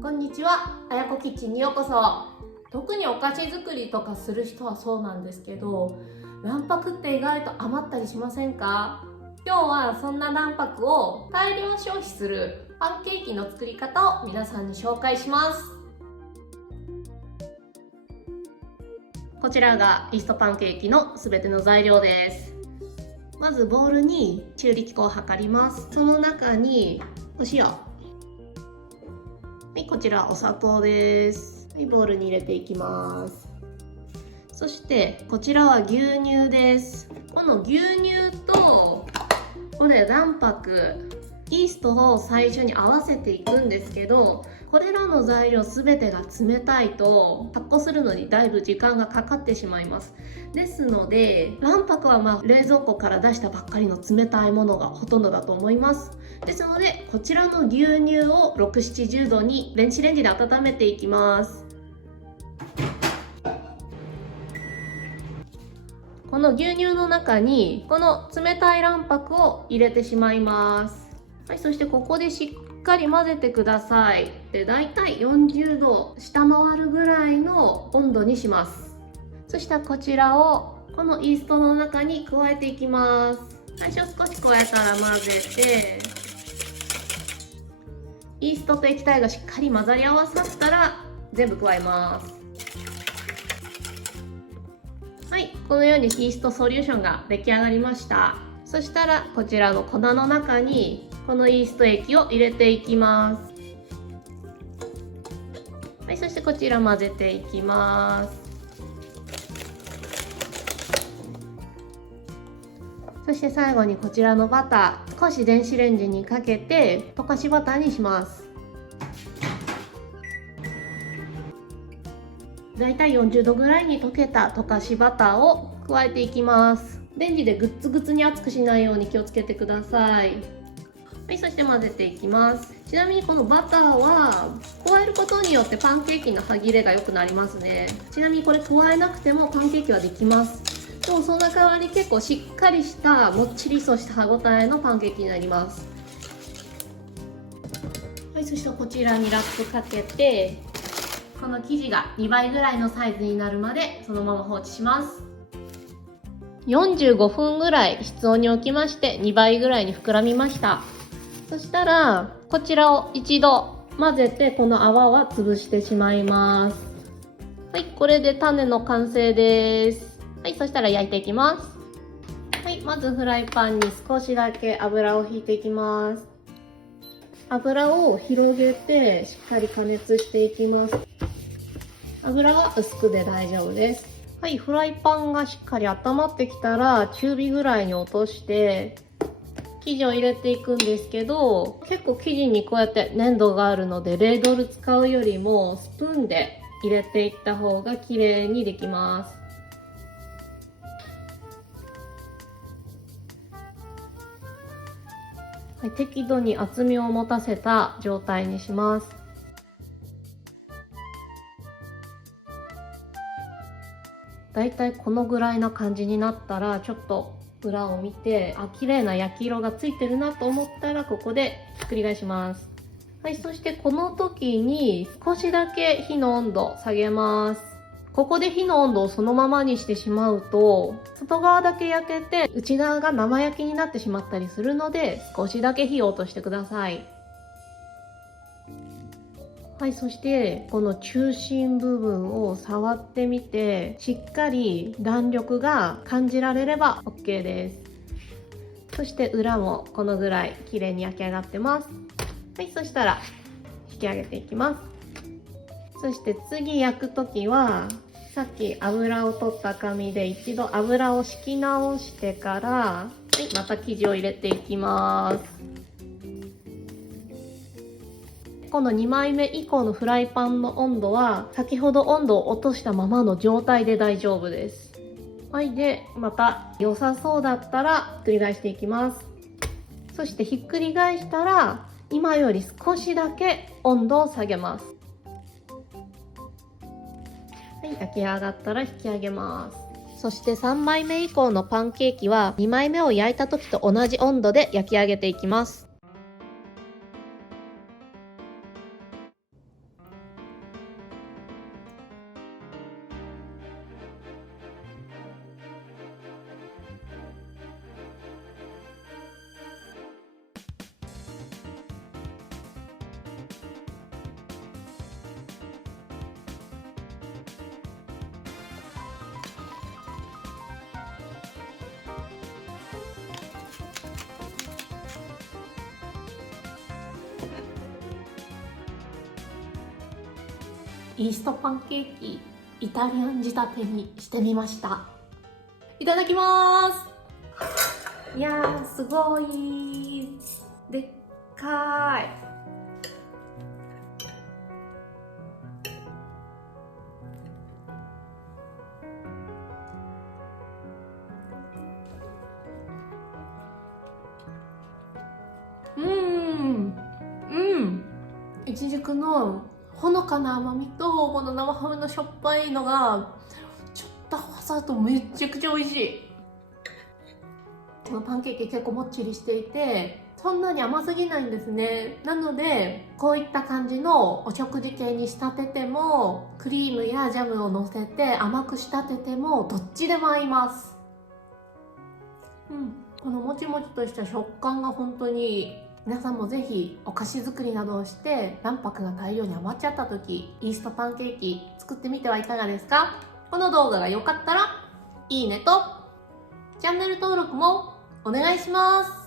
こんにちは、あやこキッチンにようこそ。特にお菓子作りとかする人はそうなんですけど、卵白って意外と余ったりしませんか？今日はそんな卵白を大量消費するパンケーキの作り方を皆さんに紹介します。こちらがイーストパンケーキのすべての材料です。まずボウルに中力粉を量ります。その中にお塩、はい、こちらお砂糖です。はい、ボウルに入れていきます。そしてこちらは牛乳です。この牛乳とこれ卵白、イーストを最初に合わせていくんですけど、これらの材料すべてが冷たいと発酵するのにだいぶ時間がかかってしまいます。ですので卵白は冷蔵庫から出したばっかりの冷たいものがほとんどだと思います。ですのでこちらの牛乳を6、70度に電子レンジで温めていきます。この牛乳の中にこの冷たい卵白を入れてしまいます。はい、そしてここでしっかり混ぜてください。で、だいたい40度を下回るぐらいの温度にします。そしたらこちらをこのイーストの中に加えていきます。最初少し加えたら混ぜて、イーストと液体がしっかり混ざり合わさったら全部加えます。はい、このようにイーストソリューションが出来上がりました。そしたらこちらの粉の中にこのイースト液を入れていきます。はい、そしてこちら混ぜていきます。そして最後にこちらのバター、少し電子レンジにかけて溶かしバターにします。だいたい40度ぐらいに溶けた溶かしバターを加えていきます。レンジでグツグツに熱くしないように気をつけてください。はい、そして混ぜていきます。ちなみにこのバターは加えることによってパンケーキの歯切れが良くなりますね。ちなみにこれ加えなくてもパンケーキはできます。でもその代わり結構しっかりしたもっちりとした歯ごたえのパンケーキになります。はい、そしてこちらにラップかけて、この生地が2倍ぐらいのサイズになるまでそのまま放置します。45分ぐらい室温に置きまして2倍ぐらいに膨らみました。そしたらこちらを一度混ぜて、この泡は潰してしまいます。はい、これで種の完成です。はい、そしたら焼いていきます。はい、まずフライパンに少しだけ油を引いていきます。油を広げてしっかり加熱していきます。油は薄くで大丈夫です。はい、フライパンがしっかり温まってきたら中火ぐらいに落として生地を入れていくんですけど、結構生地にこうやって粘土があるのでレードル使うよりもスプーンで入れていった方が綺麗にできます。はい、適度に厚みを持たせた状態にします。だいたいこのぐらいな感じになったらちょっと裏を見て、綺麗な焼き色がついてるなと思ったらここでひっくり返します。はい、そしてこの時に少しだけ火の温度下げます。ここで火の温度をそのままにしてしまうと外側だけ焼けて内側が生焼きになってしまったりするので、少しだけ火を落としてください。はい、そしてこの中心部分を触ってみてしっかり弾力が感じられれば OK です。そして裏もこのぐらい綺麗に焼き上がってます。はい、そしたら引き上げていきます。そして次焼くときはさっき油を取った紙で一度油を敷き直してから、はい、また生地を入れていきます。この2枚目以降のフライパンの温度は先ほど温度を落としたままの状態で大丈夫です。はい、でまた良さそうだったらひっくり返していきます。そしてひっくり返したら今より少しだけ温度を下げます。はい、焼き上がったら引き上げます。そして3枚目以降のパンケーキは2枚目を焼いた時と同じ温度で焼き上げていきます。イーストパンケーキイタリアン仕立てにしてみました。いただきます。いやー、すごいでっかい。いちじくのほのかな甘みとこの生ハムのしょっぱいのがちょっと合わさるとめっちゃくちゃ美味しい。このパンケーキ結構もっちりしていてそんなに甘すぎないんですね。なのでこういった感じのお食事系に仕立ててもクリームやジャムをのせて甘く仕立ててもどっちでも合います。このもちもちとした食感が本当に皆さんもぜひお菓子作りなどをして卵白が大量に余っちゃった時イーストパンケーキ作ってみてはいかがですか？この動画が良かったらいいねとチャンネル登録もお願いします。